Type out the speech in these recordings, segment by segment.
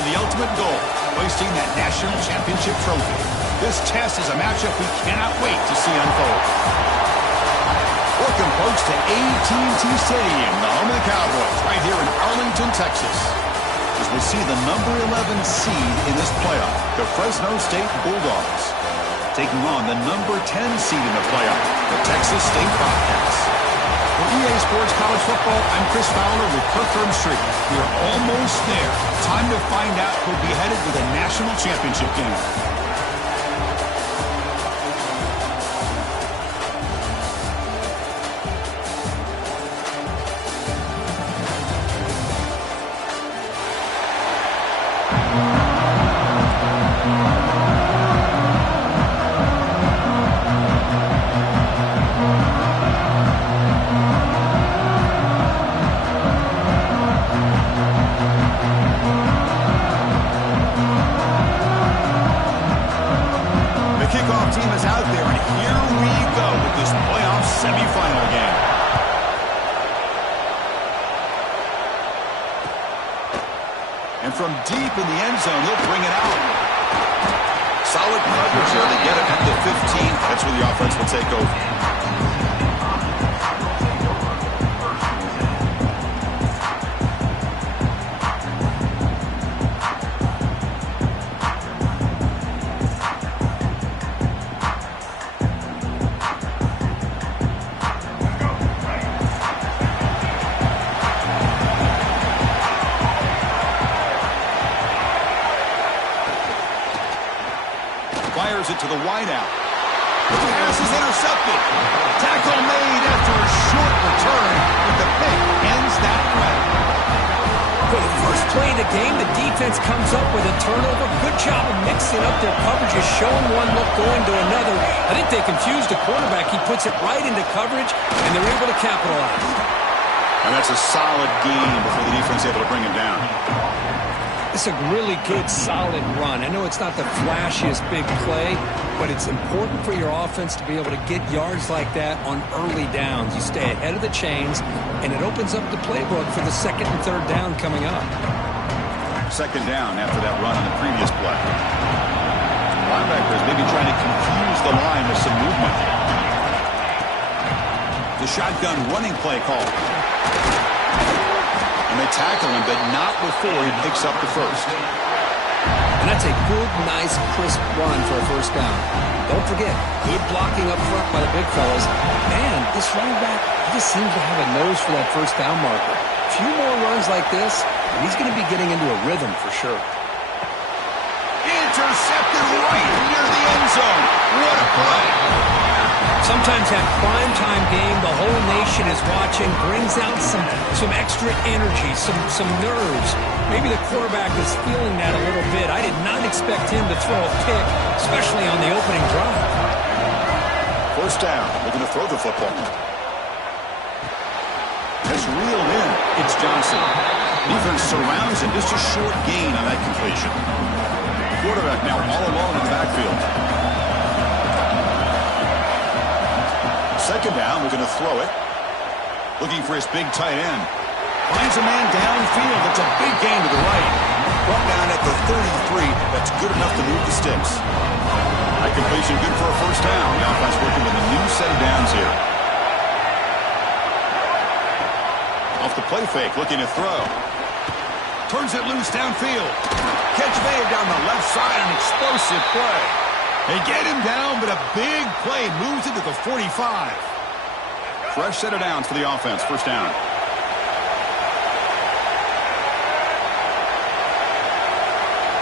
to the ultimate goal, hoisting that national championship trophy. This test is a matchup we cannot wait to see unfold. Welcome, folks, to AT&T Stadium, the home of the Cowboys, right here in Arlington, Texas. As we see the number 11 seed in this playoff, the Fresno State Bulldogs, taking on the number 10 seed in the playoff, the Texas State Bobcats. For EA Sports College Football, I'm Chris Fowler with Kirk Street. We are almost there. Time to find out who'll be headed to the national championship game. Team is out there, and here we go with this playoff semifinal game. And from deep in the end zone, he'll bring it out. Solid coverage here to get him at the 15. That's where the offense will take over. Fires it to the wideout. The pass is intercepted. Tackle made after a short return, but the pick ends that play. For the first play of the game, the defense comes up with a turnover. Good job of mixing up their coverages, showing one look, going to another. I think they confused the quarterback. He puts it right into coverage, and they're able to capitalize. And that's a solid gain before the defense is able to bring him down. It's a really good, solid run. I know it's not the flashiest big play, but it's important for your offense to be able to get yards like that on early downs. You stay ahead of the chains, and it opens up the playbook for the second and third down coming up. Second down after that run on the previous play. Linebackers maybe trying to confuse the line with some movement. The shotgun running play call. And they tackle him, but not before he picks up the first. And that's a good, nice, crisp run for a first down. Don't forget, good blocking up front by the big fellas. Man, this running back, he just seems to have a nose for that first down marker. A few more runs like this, and he's going to be getting into a rhythm for sure. Intercepted right near the end zone. What a play. Sometimes that primetime game, the whole nation is watching, brings out some extra energy, some nerves. Maybe the quarterback is feeling that a little bit. I did not expect him to throw a pick, especially on the opening drive. First down, looking to throw the football. That's reeled in. It's Johnson. Defense surrounds him. Just a short gain on that completion. Quarterback now all alone in the backfield. Second down, we're going to throw it. Looking for his big tight end. Finds a man downfield. That's a big gain to the right. Brought down at the 33. That's good enough to move the sticks. That completion good for a first down. The offense working with a new set of downs here. Off the play fake, looking to throw. Turns it loose downfield. Catch made down the left side. An explosive play. They get him down, but a big play moves it to the 45. Fresh set of downs for the offense. First down.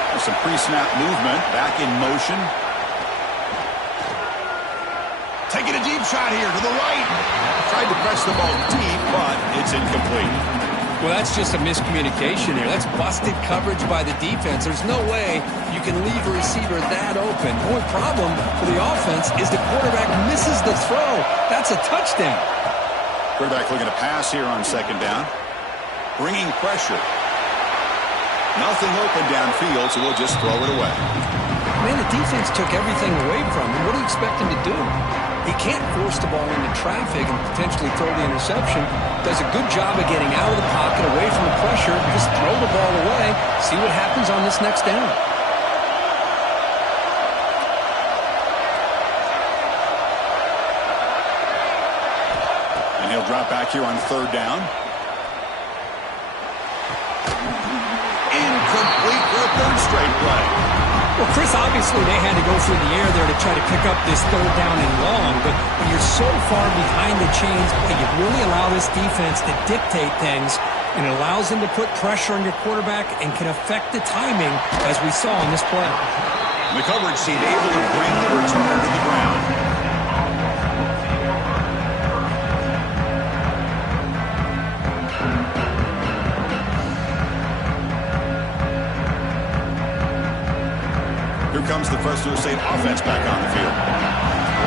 There's some pre-snap movement. Back in motion. Taking a deep shot here to the right. Tried to press the ball deep, but it's incomplete. Well, that's just a miscommunication here. That's busted coverage by the defense. There's no way you can leave a receiver that open. The only problem for the offense is the quarterback misses the throw. That's a touchdown. Quarterback looking to pass here on second down. Bringing pressure. Nothing open downfield, so we'll just throw it away. Man, the defense took everything away from him. What do you expect him to do? He can't force the ball into traffic and potentially throw the interception. Does a good job of getting out of the pocket, away from the pressure, just throw the ball away, see what happens on this next down. And he'll drop back here on third down. Incomplete for a third straight play. Well, Chris, obviously they had to go through the air there to try to pick up this third down and long, but when you're so far behind the chains, you really allow this defense to dictate things, and it allows them to put pressure on your quarterback and can affect the timing, as we saw in this play. The coverage team able to bring the returner to the ground. Here comes the Fresno State offense back on the field.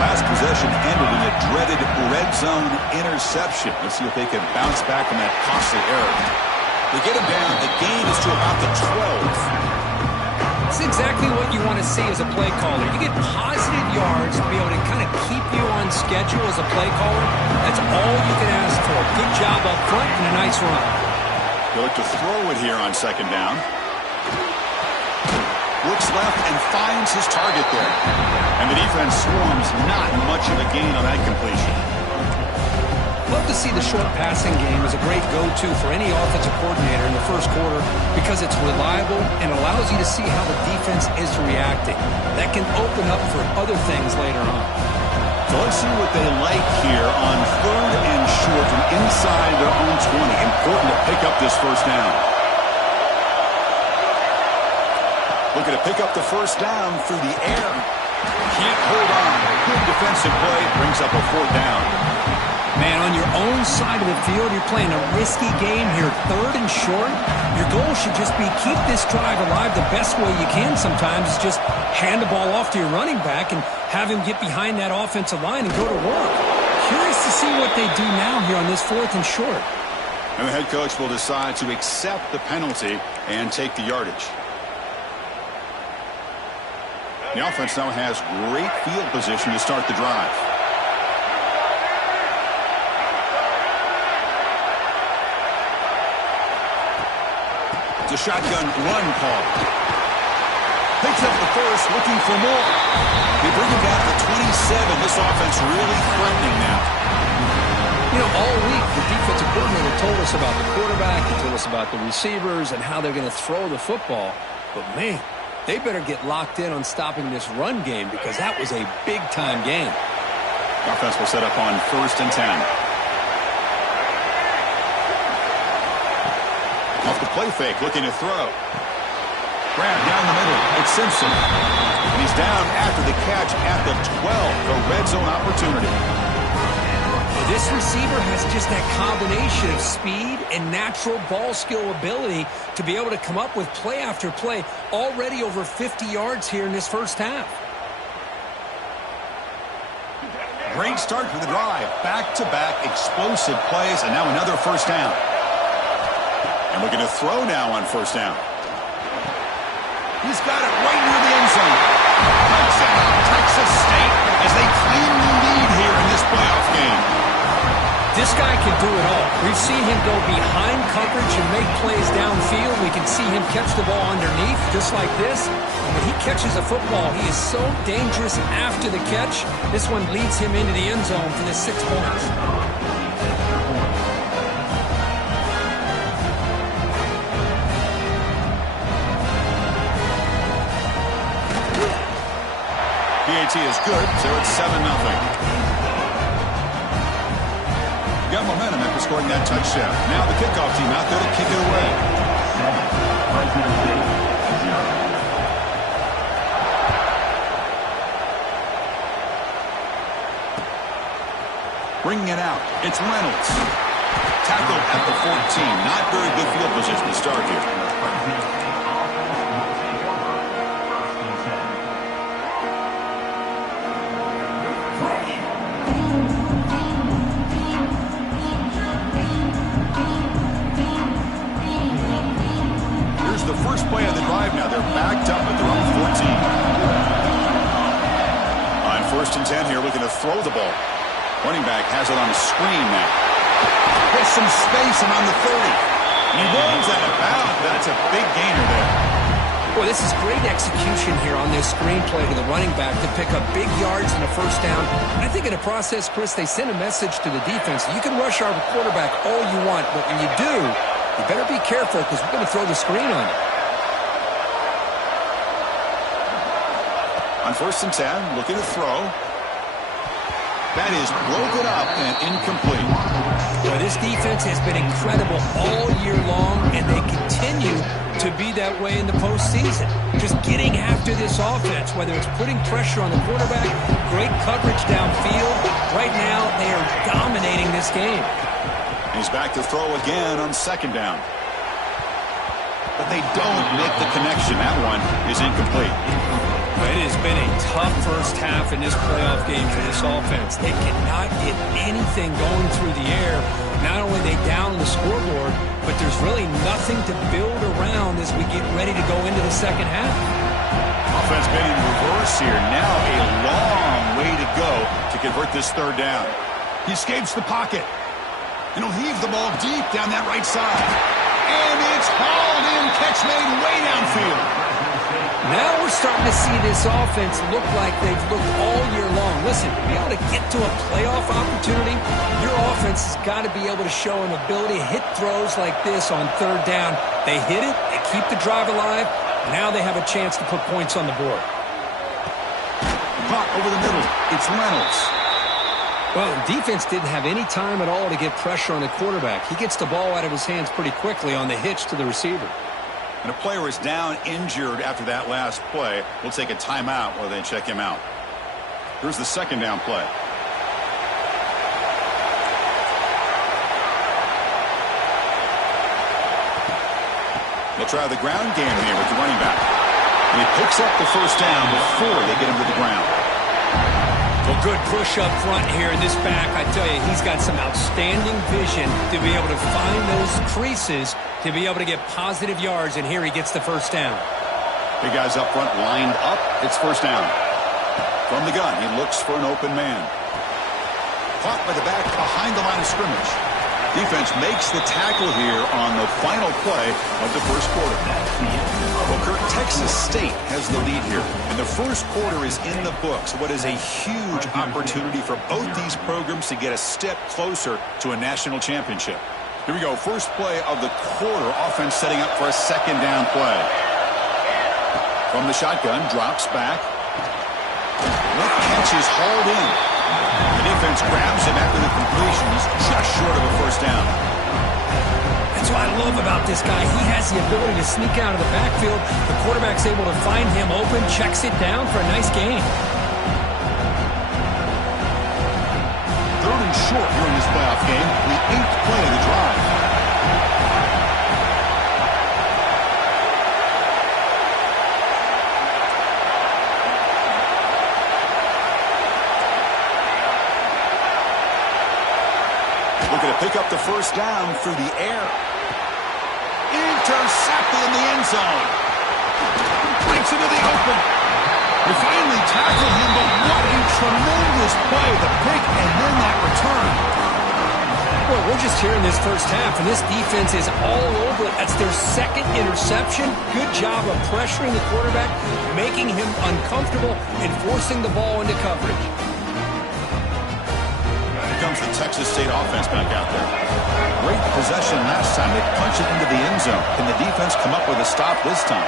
Last possession ended in a dreaded red zone interception. Let's see if they can bounce back from that costly error. They get him down. The gain is to about the 12. It's exactly what you want to see as a play caller. You get positive yards to be able to kind of keep you on schedule as a play caller. That's all you can ask for. Good job up front and a nice run. They look to throw it here on second down. Looks left and finds his target there. And the defense swarms, not much of a gain on that completion. Love to see the short passing game as a great go-to for any offensive coordinator in the first quarter because it's reliable and allows you to see how the defense is reacting. That can open up for other things later on. So let's see what they like here on third and short from inside their own 20. Important to pick up this first down. Looking to pick up the first down through the air. Can't hold on. Good defensive play. Brings up a fourth down. Man, on your own side of the field, you're playing a risky game here. Third and short. Your goal should just be keep this drive alive the best way you can sometimes. Is just hand the ball off to your running back and have him get behind that offensive line and go to work. Curious to see what they do now here on this fourth and short. And the head coach will decide to accept the penalty and take the yardage. The offense now has great field position to start the drive. It's a shotgun run call. Picks up the first, looking for more. They bring him down to 27. This offense really threatening now. You know, all week the defensive coordinator told us about the quarterback, he told us about the receivers and how they're going to throw the football. But, man, they better get locked in on stopping this run game because that was a big-time game. The offense will set up on 1st and 10. Off the play fake, looking to throw. Grab down the middle. It's Simpson. And he's down after the catch at the 12. The red zone opportunity. This receiver has just that combination of speed and natural ball skill ability to be able to come up with play after play. Already over 50 yards here in this first half. Great start to the drive. Back-to-back explosive plays, and now another first down. And we're going to throw now on first down. He's got it right near the end zone. Touchdown, Texas State, as they claim the lead here in this playoff game. This guy can do it all. We've seen him go behind coverage and make plays downfield. We can see him catch the ball underneath, just like this. And when he catches a football, he is so dangerous after the catch. This one leads him into the end zone for the 6 points. PAT is good, so it's 7-0. Got momentum after scoring that touchdown. Now the kickoff team out there to kick it away. Bringing it out. It's Reynolds. Tackled at the 14. Not very good field position to start here. First play of the drive now. They're backed up at their own 14. On first and 10 here, looking to throw the ball. Running back has it on a screen now. Gets some space around the 30. And he runs out of bounds. That's a big gainer there. Boy, this is great execution here on this screenplay to the running back to pick up big yards and a first down. And I think in the process, Chris, they send a message to the defense. You can rush our quarterback all you want, but when you do, you better be careful because we're going to throw the screen on you. On first and 10, looking to throw. That is broken up and incomplete. Well, this defense has been incredible all year long, and they continue to be that way in the postseason. Just getting after this offense, whether it's putting pressure on the quarterback, great coverage downfield. Right now, they are dominating this game. He's back to throw again on second down. But they don't make the connection. That one is incomplete. It has been a tough first half in this playoff game for this offense. They cannot get anything going through the air. Not only are they down on the scoreboard, but there's really nothing to build around as we get ready to go into the second half. Offense getting in reverse here. Now a long way to go to convert this third down. He escapes the pocket. And he'll heave the ball deep down that right side. And it's hauled in. Catch made way downfield. Now we're starting to see this offense look like they've looked all year long. Listen, to be able to get to a playoff opportunity, your offense has got to be able to show an ability to hit throws like this on third down. They hit it, they keep the drive alive, now they have a chance to put points on the board. Caught over the middle, it's Reynolds. Well, the defense didn't have any time at all to get pressure on the quarterback. He gets the ball out of his hands pretty quickly on the hitch to the receiver. And a player is down injured after that last play. We'll take a timeout while they check him out. Here's the second down play. They'll try the ground game here with the running back. And he picks up the first down before they get him to the ground. Well, good push up front here in this back. I tell you, he's got some outstanding vision to be able to find those creases to be able to get positive yards, and here he gets the first down. Big guys up front lined up. It's first down. From the gun, he looks for an open man. Caught by the back behind the line of scrimmage. Defense makes the tackle here on the final play of the first quarter. Well, Kurt, Texas State has the lead here, and the first quarter is in the books. What is a huge opportunity for both these programs to get a step closer to a national championship. Here we go, first play of the quarter, offense setting up for a second down play. From the shotgun, drops back. That catch is hauled in. The defense grabs him after the completion. He's just short of a first down. That's what I love about this guy. He has the ability to sneak out of the backfield. The quarterback's able to find him open, checks it down for a nice gain. Third and short during this playoff game, the 8th play of the drive. Looking to pick up the first down through the air. Intercepted in the end zone. Breaks into the open. They finally tackled him, but what a tremendous play. The pick and then that return. Well, we're just here in this first half, and this defense is all over it. That's their second interception. Good job of pressuring the quarterback, making him uncomfortable, and forcing the ball into coverage. Comes the Texas State offense back out there. Great possession last time. They punch it into the end zone. Can the defense come up with a stop this time?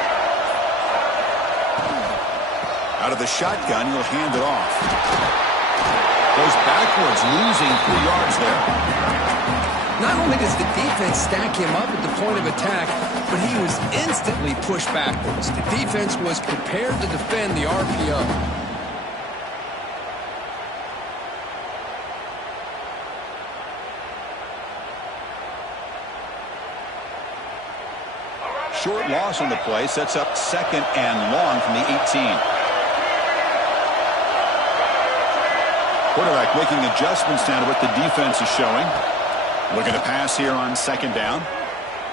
Out of the shotgun, he'll hand it off. Goes backwards, losing 3 yards there. Not only does the defense stack him up at the point of attack, but he was instantly pushed backwards. The defense was prepared to defend the RPO. Short loss on the play, sets up second and long from the 18. Quarterback making adjustments now to what the defense is showing. Looking to pass here on second down.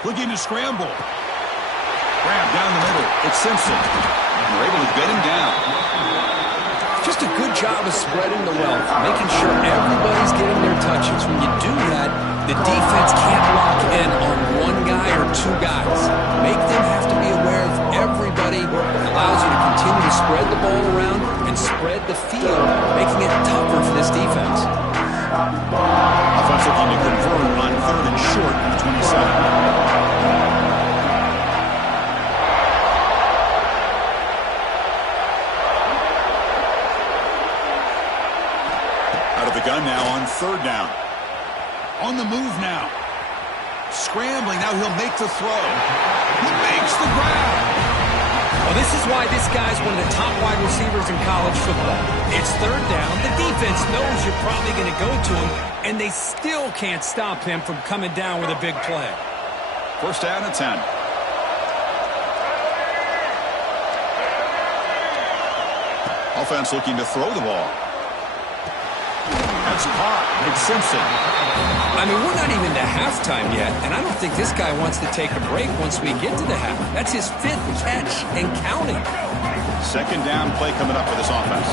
Looking to scramble. Grab down the middle. It's Simpson. And they're able to get him down. Just a good job of spreading the wealth, making sure everybody's getting their touches. When you do that, the defense can't lock in on one guy or two guys. Make them have to be aware of everybody. Allows you to continue to spread the ball around and spread the field, making it tougher for this defense. Offense looking to convert on 3rd and short from the 27. The gun now on 3rd down. On the move now. Scrambling. Now he'll make the throw. He makes the grab. Well, this is why this guy's one of the top wide receivers in college football. It's 3rd down. The defense knows you're probably going to go to him, and they still can't stop him from coming down with a big play. 1st down and 10. Offense looking to throw the ball. That's caught. It's Simpson. I mean, we're not even to halftime yet, and I don't think this guy wants to take a break once we get to the half. That's his 5th catch and counting. 2nd down play coming up for this offense.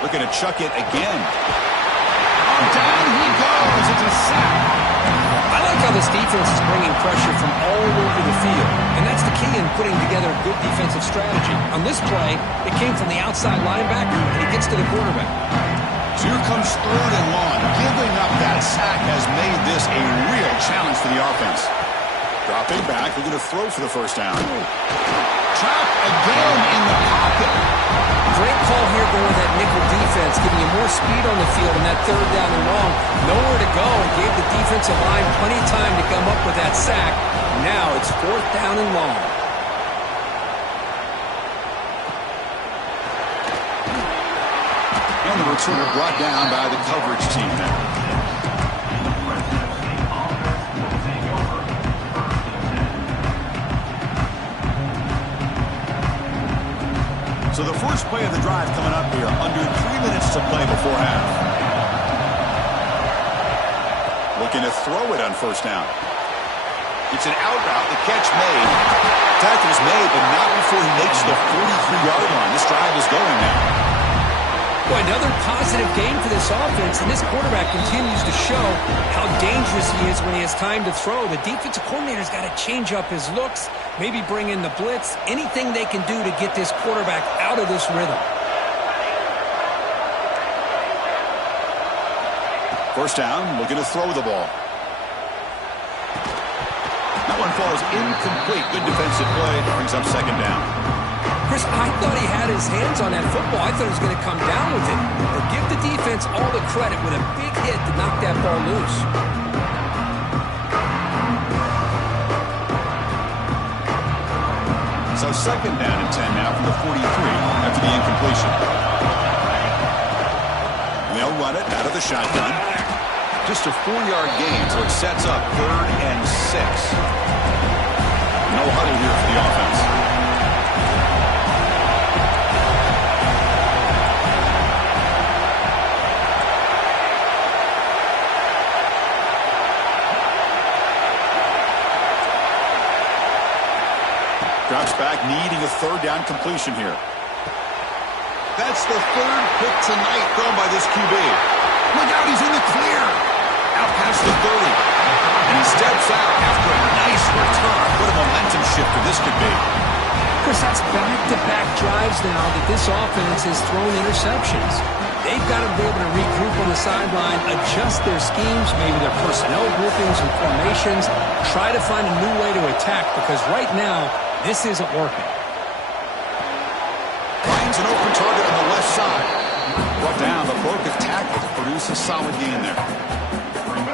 Looking to chuck it again. Oh, down he goes. It's a sack. I like how this defense is bringing pressure from all over the field, and that's the key in putting together a good defensive strategy. On this play, it came from the outside linebacker, and he gets to the quarterback. So here comes 3rd and long. Giving up that sack has made this a real challenge for the offense. Dropping back, looking to throw for the 1st down. Trapped again in the pocket. Great call here going with that nickel defense, giving you more speed on the field in that 3rd down and long. Nowhere to go. Gave the defensive line plenty of time to come up with that sack. Now it's 4th down and long. And the returner brought down by the coverage team there. So the first play of the drive coming up here, under 3 minutes to play before half. Looking to throw it on 1st down. It's an out route, the catch made. Tackle's made, but not before he makes the 43-yard line. This drive is going now. Boy, another positive game for this offense, and this quarterback continues to show how dangerous he is when he has time to throw. The defensive coordinator's got to change up his looks, maybe bring in the blitz, anything they can do to get this quarterback out of this rhythm. 1st down, looking to throw the ball. That one falls incomplete. Good defensive play. Brings up 2nd down. Chris, I thought he had his hands on that football. I thought he was going to come down with it. But give the defense all the credit with a big hit to knock that ball loose. So 2nd down and 10 now from the 43 after the incompletion. They'll run it out of the shotgun. Just a 4-yard gain, so it sets up 3rd and 6. No huddle here for the offense. Drops back, needing a 3rd down completion here. That's the 3rd pick tonight thrown by this QB. Look out, he's in the clear. Out past the 30. And he steps out after a nice return. What a momentum shifter this could be. Chris, that's back-to-back drives now that this offense has thrown interceptions. They've got to be able to regroup on the sideline, adjust their schemes, maybe their personnel groupings and formations, try to find a new way to attack, because right now, this isn't working. Finds an open target on the left side. Brought down, but broke his tackle to produce a solid gain there.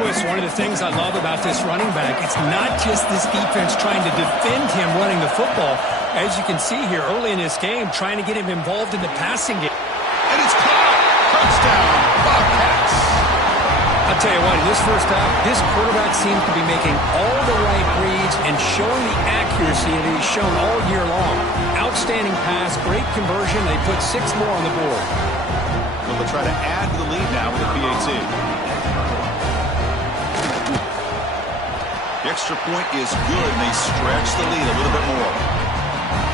Boy, it's one of the things I love about this running back. It's not just this defense trying to defend him running the football. As you can see here early in this game, trying to get him involved in the passing game. And it's caught! Touchdown! Bobcats! I'll tell you what, in this first half, this quarterback seems to be making all the right reads and showing the accuracy that he's shown all year long. Outstanding pass, great conversion. They put 6 more on the board. Well, they'll try to add to the lead now with a PAT. The extra point is good, and they stretch the lead a little bit more.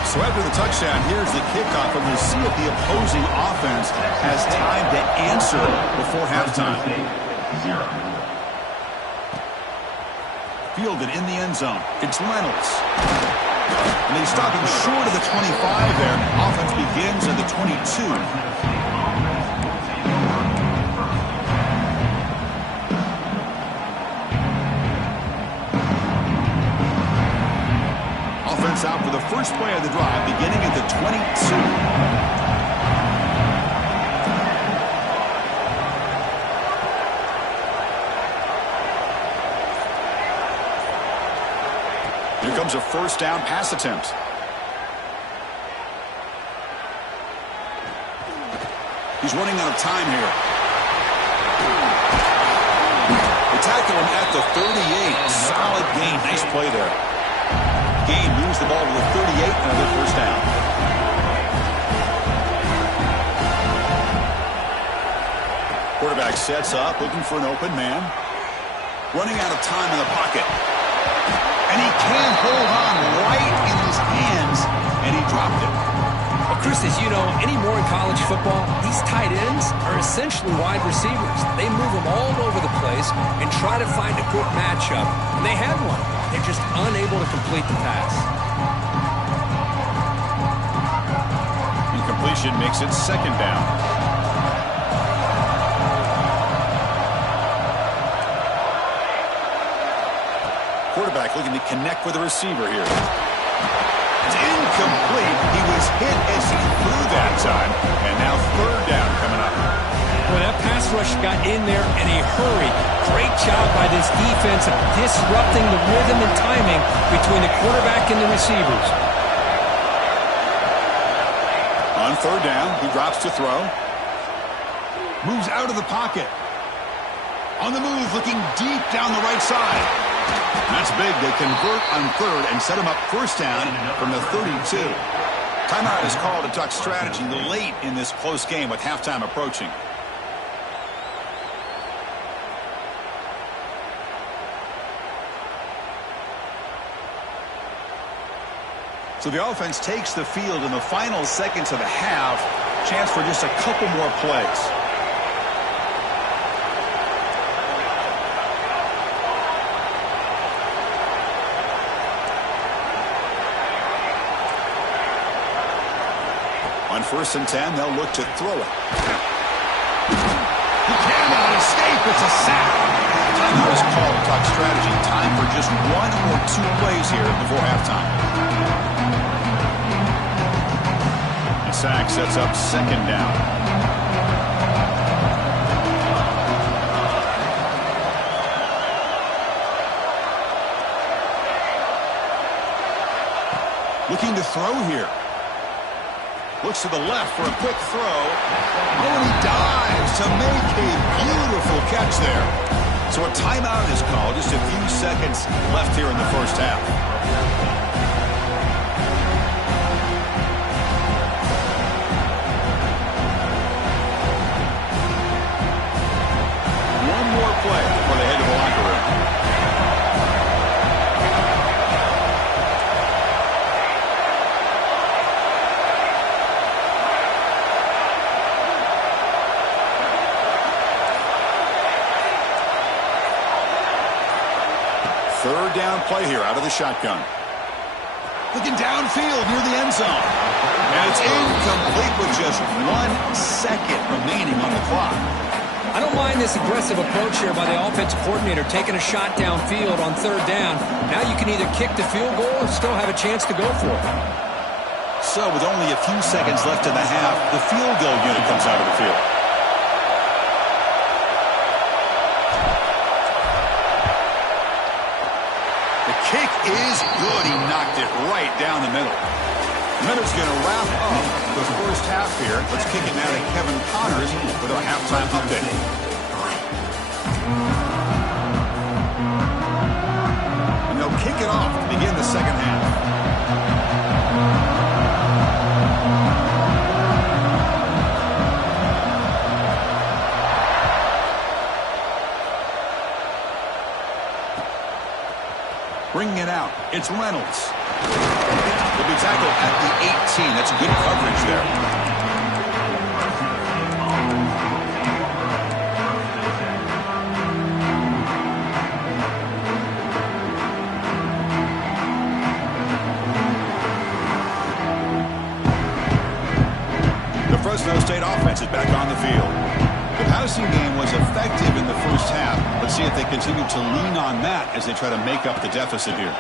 So after the touchdown, here's the kickoff, and we'll see if the opposing offense has time to answer before halftime. Fielded in the end zone. It's Reynolds. And he's stopping short of the 25 there. Offense begins at the 22. Offense out for the first play of the drive, beginning at the 22. Here comes a first down pass attempt. He's running out of time here. They tackle him at the 38. Solid gain. Nice play there. Gain moves the ball to the 38, another first down. Quarterback sets up, looking for an open man. Running out of time in the pocket. And he can't hold on right in his hands, and he dropped it. Well, Chris, as you know, anymore in college football, these tight ends are essentially wide receivers. They move them all over the place and try to find a good matchup. And they had one. They're just unable to complete the pass. Incompletion makes it second down. Quarterback looking to connect with the receiver here. It's incomplete. He was hit as he threw that time. And now third down coming up. Well, that pass rush got in there in a hurry. Great job by this defense of disrupting the rhythm and timing between the quarterback and the receivers. On third down, he drops to throw. Moves out of the pocket. On the move, looking deep down the right side. That's big. They convert on third and set him up first down from the 32. Timeout is called to duck strategy late in this close game with halftime approaching. So the offense takes the field in the final seconds of the half. Chance for just a couple more plays. On 1st and 10, they'll look to throw it. He cannot escape. It's a sack. Timeout is called to talk strategy. Time for just one or two plays here before halftime. Sack sets up second down. Looking to throw here. Looks to the left for a quick throw. Oh, and he dives to make a beautiful catch there. So a timeout is called. Just a few seconds left here in the first half. Play before they head to the locker room. Third down play here out of the shotgun. Looking downfield near the end zone. And it's incomplete with just 1 second remaining on the clock. I don't mind this aggressive approach here by the offensive coordinator, taking a shot downfield on third down. Now you can either kick the field goal or still have a chance to go for it. So with only a few seconds left in the half, the field goal unit comes out of the field. The kick is good. He knocked it right down the middle. Miller's going to wrap up the first half here. Let's kick it now to Kevin Connors with our halftime update. And they'll kick it off to begin the second half. Bringing it out, it's Reynolds. He'll be tackled at the 18. That's good coverage there. The Fresno State offense is back on the field. The passing game was effective in the first half. Let's see if they continue to lean on that as they try to make up the deficit here.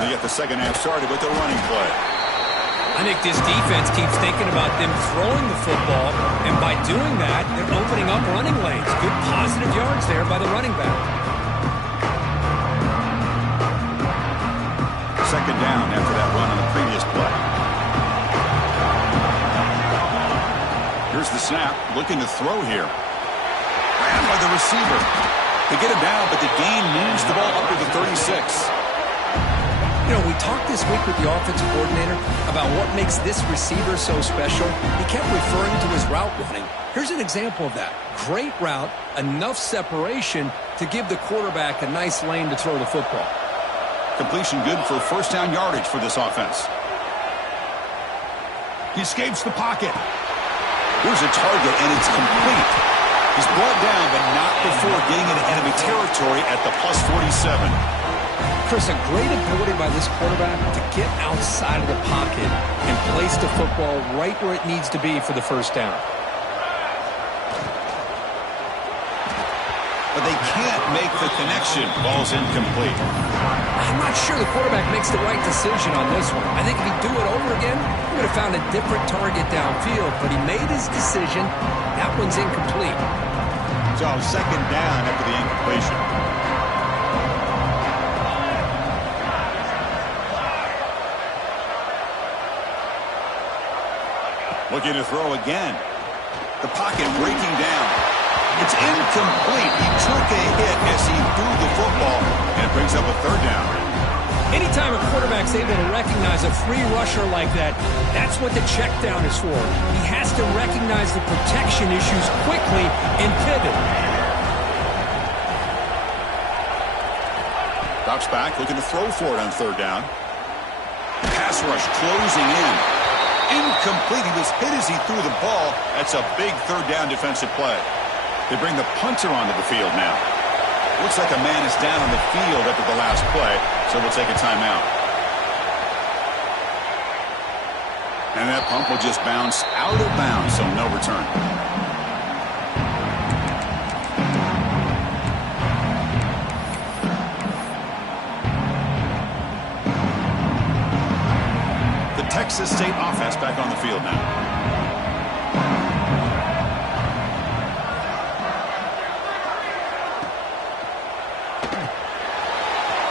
They get the second half started with the running play. I think this defense keeps thinking about them throwing the football, and by doing that, they're opening up running lanes. Good positive yards there by the running back. Second down after that run on the previous play. Here's the snap, looking to throw here. Ran by the receiver. They get him down, but the gain moves the ball up to the 36. You know, we talked this week with the offensive coordinator about what makes this receiver so special. He kept referring to his route running. Here's an example of that. Great route, enough separation to give the quarterback a nice lane to throw the football. Completion good for first down yardage for this offense. He escapes the pocket. Here's a target, and it's complete. He's brought down, but not before getting into enemy territory at the plus 47. Chris, a great ability by this quarterback to get outside of the pocket and place the football right where it needs to be for the first down. But they can't make the connection. Ball's incomplete. I'm not sure the quarterback makes the right decision on this one. I think if he'd do it over again, he would have found a different target downfield, but he made his decision. That one's incomplete. So second down after the incompletion. Looking to throw again. The pocket breaking down. It's incomplete. He took a hit as he threw the football, and it brings up a third down. Anytime a quarterback's able to recognize a free rusher like that, that's what the check down is for. He has to recognize the protection issues quickly and pivot. Drops back, looking to throw for it on third down. Pass rush closing in. Incomplete. He was hit as he threw the ball. That's a big third down defensive play. They bring the punter onto the field now. Looks like a man is down on the field after the last play, so we'll take a timeout. And that pump will just bounce out of bounds, so no return. The Texas State offense back on the field now.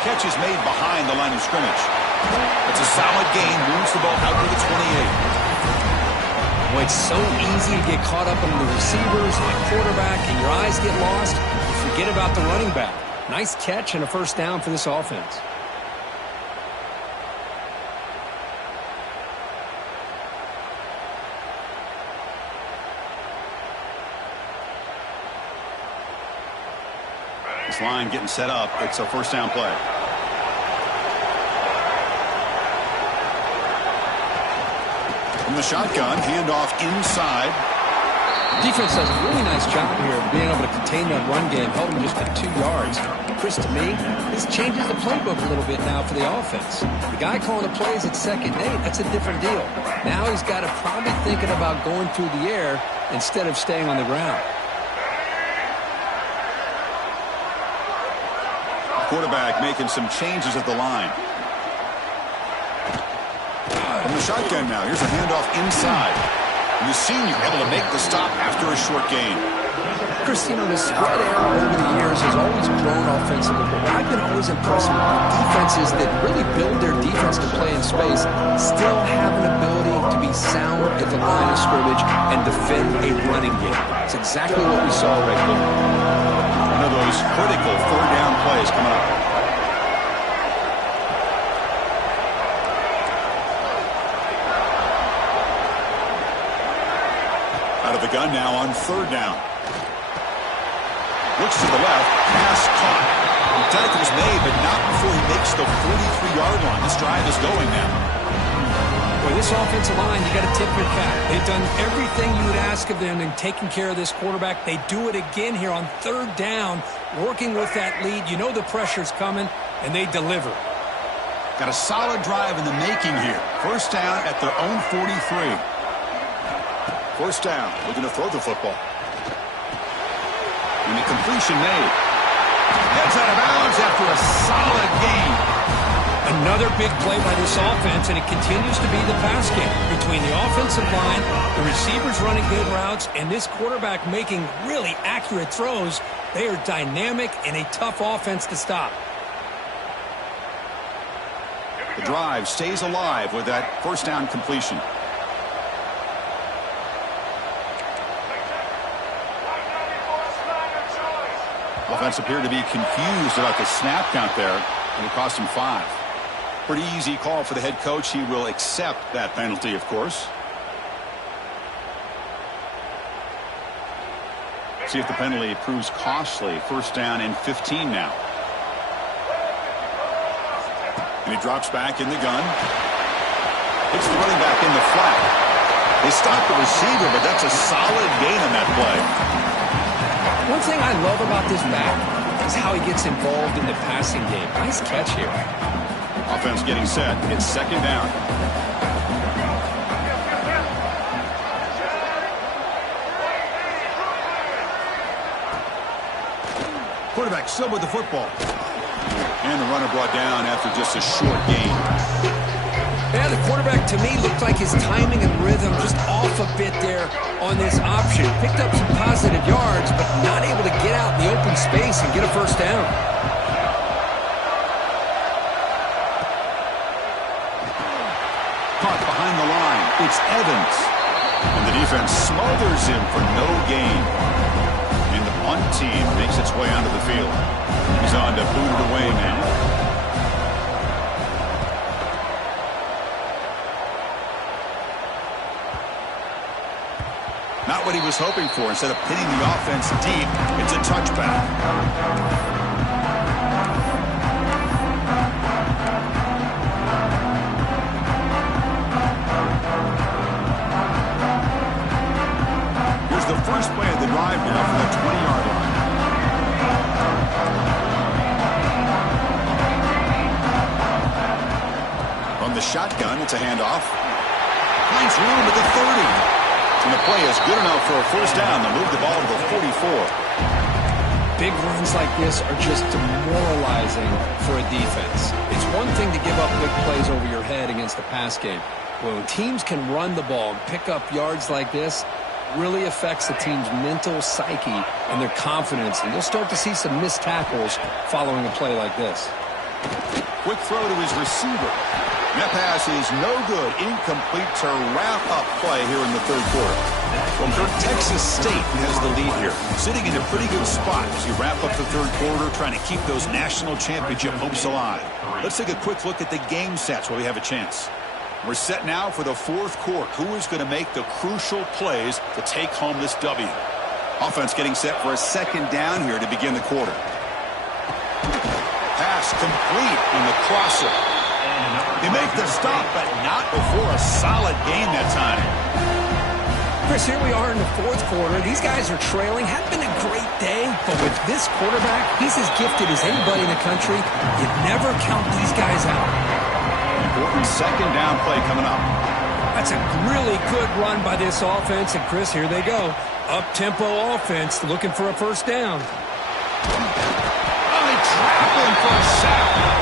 Catch is made behind the line of scrimmage. It's a solid gain, moves the ball out to the 28. Well, it's so easy to get caught up in the receivers and the quarterback, and your eyes get lost. You forget about the running back. Nice catch and a first down for this offense. This line getting set up. It's a first down play. From the shotgun, handoff inside. Defense does a really nice job here of being able to contain that run game, held him just at 2 yards. Chris, to me, this changes the playbook a little bit now for the offense. The guy calling the plays at second and 8, that's a different deal. Now he's got to probably thinking about going through the air instead of staying on the ground. Quarterback making some changes at the line. From the shotgun now, here's a handoff inside. And the senior able to make the stop after a short gain. Chris, you know, the spread era over the years has always grown offensively, but what I've been always impressed with defenses that really build their defense to play in space still have an ability to be sound at the line of scrimmage and defend a running game. It's exactly what we saw right there. One of those critical third down plays coming up. Out of the gun now on third down. Looks to the left, pass caught. The tackle was made, but not before he makes the 43-yard line. This drive is going now. Boy, this offensive line, you got to tip your cap. They've done everything you would ask of them in taking care of this quarterback. They do it again here on third down, working with that lead. You know the pressure's coming, and they deliver. Got a solid drive in the making here. First down at their own 43. First down, looking to throw the football. And the completion made. Heads out of bounds after a solid gain. Another big play by this offense, and it continues to be the pass game between the offensive line, the receivers running good routes, and this quarterback making really accurate throws. They are dynamic and a tough offense to stop. The drive stays alive with that first down completion. Offense appeared to be confused about the snap count there, and it cost him 5. Pretty easy call for the head coach. He will accept that penalty, of course. See if the penalty proves costly. First down and 15 now. And he drops back in the gun. Hits the running back in the flat. They stop the receiver, but that's a solid gain on that play. One thing I love about this back is how he gets involved in the passing game. Nice catch here. Offense getting set. It's second down. Quarterback still with the football. And the runner brought down after just a short gain. Yeah, the quarterback, to me, looked like his timing and rhythm just off a bit there on this option. Picked up some positive yards, but not able to get out in the open space and get a first down. Caught behind the line. It's Evans. And the defense smothers him for no gain. And the punt team makes its way onto the field. He's on to boot it away now. Not what he was hoping for. Instead of pinning the offense deep, it's a touchback. Here's the first play of the drive now from the 20-yard line. From the shotgun, it's a handoff. Finds room at the 30. And the play is good enough for a first down to move the ball to the 44. Big runs like this are just demoralizing for a defense. It's one thing to give up big plays over your head against the pass game. When teams can run the ball and pick up yards like this, really affects the team's mental psyche and their confidence. And you'll start to see some missed tackles following a play like this. Quick throw to his receiver. That pass is no good. Incomplete to wrap up play here in the third quarter. Well, Texas State has the lead here. Sitting in a pretty good spot as you wrap up the third quarter, trying to keep those national championship hopes alive. Let's take a quick look at the game sets while we have a chance. We're set now for the fourth quarter. Who is going to make the crucial plays to take home this W? Offense getting set for a second down here to begin the quarter. Pass complete in the crosser. They make the stop, but not before a solid gain that time. Chris, here we are in the fourth quarter. These guys are trailing. Hadn't been a great day, but with this quarterback, he's as gifted as anybody in the country. You never count these guys out. Important second down play coming up. That's a really good run by this offense. And, Chris, here they go. Up-tempo offense looking for a first down. Oh, they trap him for a sack.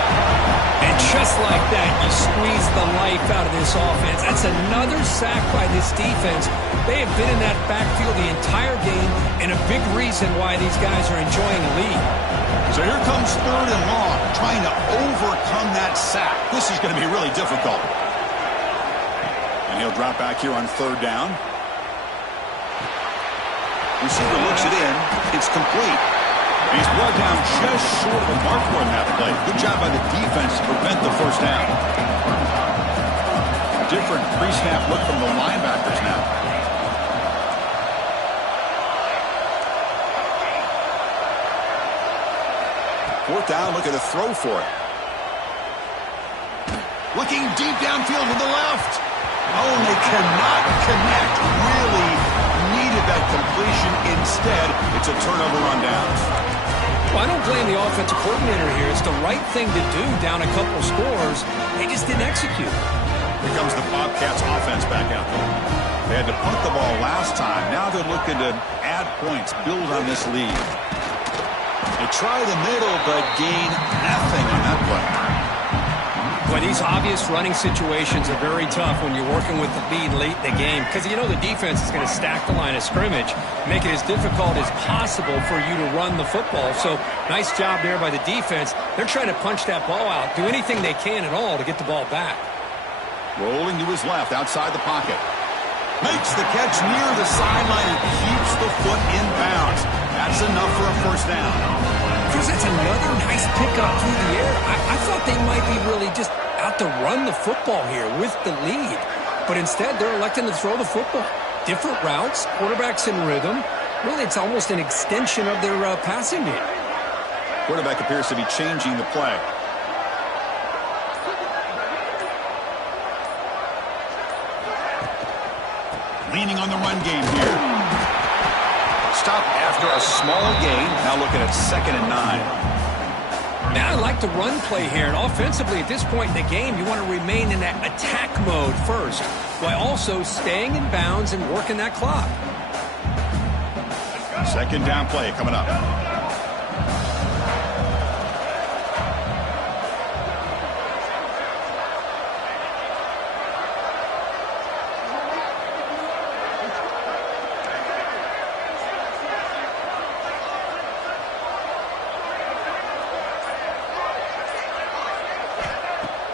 And just like that, you squeeze the life out of this offense. That's another sack by this defense. They have been in that backfield the entire game, and a big reason why these guys are enjoying a lead. So here comes third and long, trying to overcome that sack. This is going to be really difficult. And he'll drop back here on third down. Receiver looks it in. It's complete. He's brought down just short of the marker on that play. Good job by the defense to prevent the first down. Different pre-snap look from the linebackers now. Fourth down, look at a throw for it. Looking deep downfield to the left. Oh, and they cannot connect. Really needed that completion. Instead, it's a turnover on downs. Well, I don't blame the offensive coordinator here. It's the right thing to do down a couple scores. They just didn't execute. Here comes the Bobcats offense back out there. They had to punt the ball last time. Now they're looking to add points, build on this lead. They try the middle, but gain nothing on that play. Well, these obvious running situations are very tough when you're working with the lead late in the game because you know the defense is going to stack the line of scrimmage, make it as difficult as possible for you to run the football. So nice job there by the defense. They're trying to punch that ball out, do anything they can at all to get the ball back. Rolling to his left outside the pocket. Makes the catch near the sideline and keeps the foot in bounds. That's enough for a first down. Chris, that's another nice pickup through the air. I thought they might be really just out to run the football here with the lead. But instead, they're electing to throw the football. Different routes, quarterbacks in rhythm. Really, it's almost an extension of their passing game. Quarterback appears to be changing the play. Leaning on the run game here. Stop after a small gain. Now looking at 2nd and 9. Now I like the run play here. And offensively, at this point in the game, you want to remain in that attack mode first, while also staying in bounds and working that clock. 2nd down play coming up.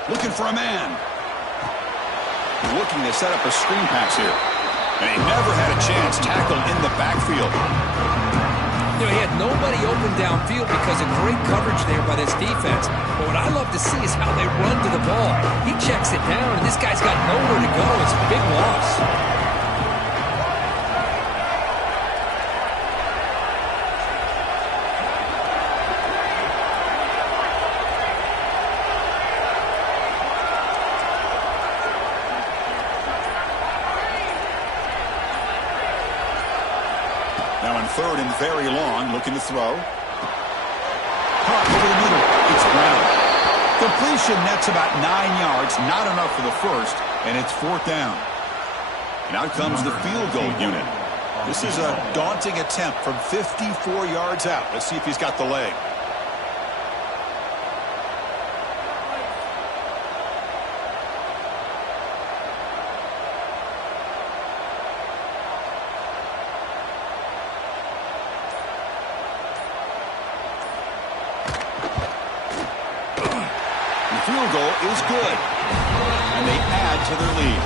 Looking for a man. Looking to set up a screen pass here. And he never had a chance tackled in the backfield. You know, he had nobody open downfield because of great coverage there by this defense. But what I love to see is how they run to the ball. He checks it down, and this guy's got nowhere to go. It's a big loss. Now in 3rd and very long, looking to throw. Caught over the middle. It's Brown. Completion nets about 9 yards. Not enough for the first, and it's 4th down. And out comes the field goal unit. This is a daunting attempt from 54 yards out. Let's see if he's got the leg. Field goal is good. And they add to their lead.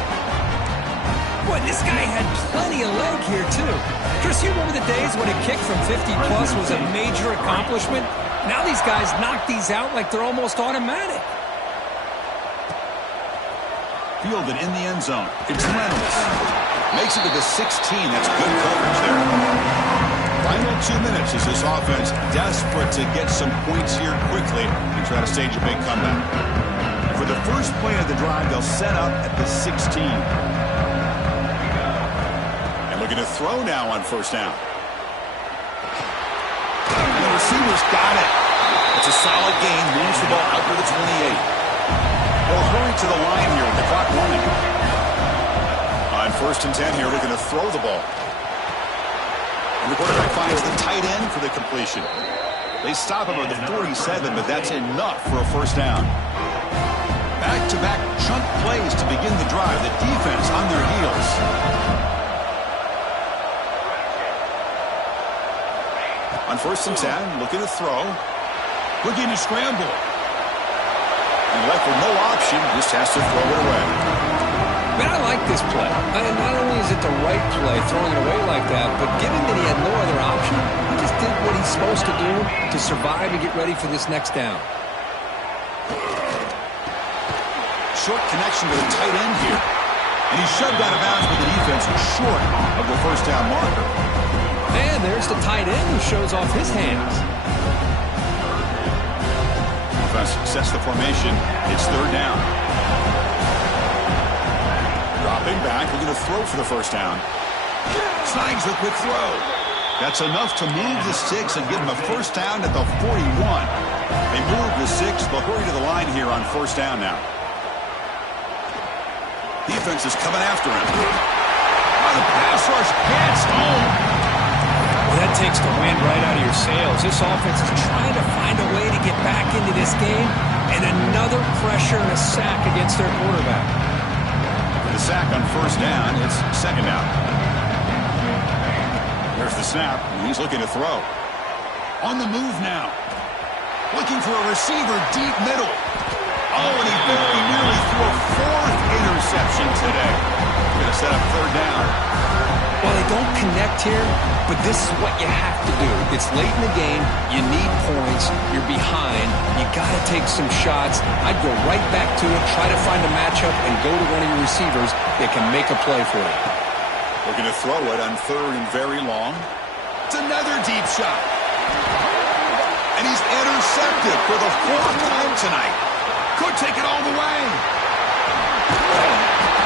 Boy, this guy had plenty of leg here, too. Chris, you remember the days when a kick from 50-plus was a major accomplishment? Now these guys knock these out like they're almost automatic. Fielded in the end zone. It's Reynolds. Makes it to the 16. That's good coverage there. Final 2 minutes as this offense desperate to get some points here quickly and try to stage a big comeback. For the first play of the drive, they'll set up at the 16. And looking to throw now on 1st down. And the receiver's got it. It's a solid gain. Moves the ball out to the 28. They'll hurry to the line here with the clock running. On 1st and 10 here, looking to throw the ball. And the quarterback finds the tight end for the completion. They stop him at the 47, but that's enough for a first down. Back-to-back chunk plays to begin the drive. The defense on their heels. On 1st and 10, looking to throw. Looking to scramble. And left with no option, just has to throw it away. Man, I like this play. And not only is it the right play, throwing it away like that, but given that he had no other option, he just did what he's supposed to do to survive and get ready for this next down. Short connection to the tight end here. And he's shoved out of bounds with the defense short of the first down marker. And there's the tight end who shows off his hands. Offense sets the formation. It's 3rd down. Drop Stepping back, looking to throw for the first down. Snags the quick throw. That's enough to move the sticks and give them a first down at the 41. They move the six. They'll hurry to the line here on first down now. Defense is coming after him. Oh, the pass rush gets home. Well, that takes the wind right out of your sails. This offense is trying to find a way to get back into this game, and another pressure and a sack against their quarterback. For the sack on first down, it's second down. There's the snap, and he's looking to throw. On the move now. Looking for a receiver deep middle. Oh, and he very nearly threw a fourth interception today. Going to set up third down. Well, they don't connect here, but this is what you have to do. It's late in the game. You need points. You're behind. You got to take some shots. I'd go right back to it, try to find a matchup, and go to one of your receivers that can make a play for you. We're going to throw it on third and very long. It's another deep shot. And he's intercepted for the fourth time tonight. Could take it all the way.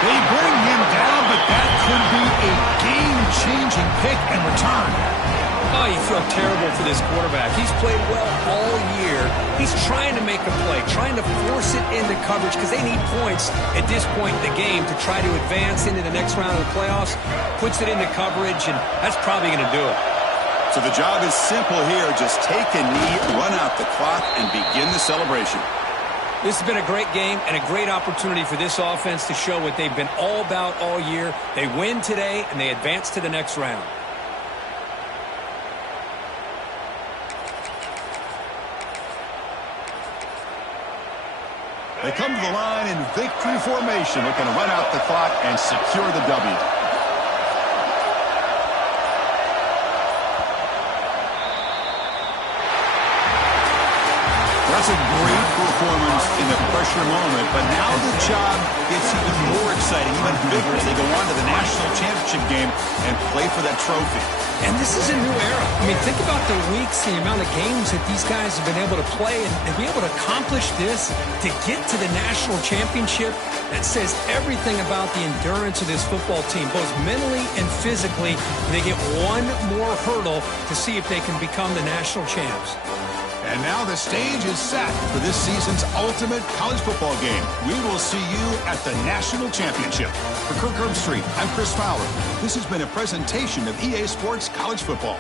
They bring him down, but that could be a game-changing pick and return. Oh, you feel terrible for this quarterback. He's played well all year. He's trying to make a play, trying to force it into coverage because they need points at this point in the game to try to advance into the next round of the playoffs. Puts it into coverage, and that's probably going to do it. So the job is simple here. Just take a knee, run out the clock, and begin the celebration. This has been a great game and a great opportunity for this offense to show what they've been all about all year. They win today, and they advance to the next round. They come to the line in victory formation, looking to run out the clock and secure the W. That's a great performance in the pressure moment, but now the job gets even more exciting, even bigger as they go on to the national championship game and play for that trophy. And this is a new era. I mean, think about the weeks, the amount of games that these guys have been able to play and be able to accomplish this, to get to the national championship. That says everything about the endurance of this football team, both mentally and physically. They get one more hurdle to see if they can become the national champs. And now the stage is set for this season's ultimate college football game. We will see you at the national championship. For Kirk Herbstreit, I'm Chris Fowler. This has been a presentation of EA Sports College Football.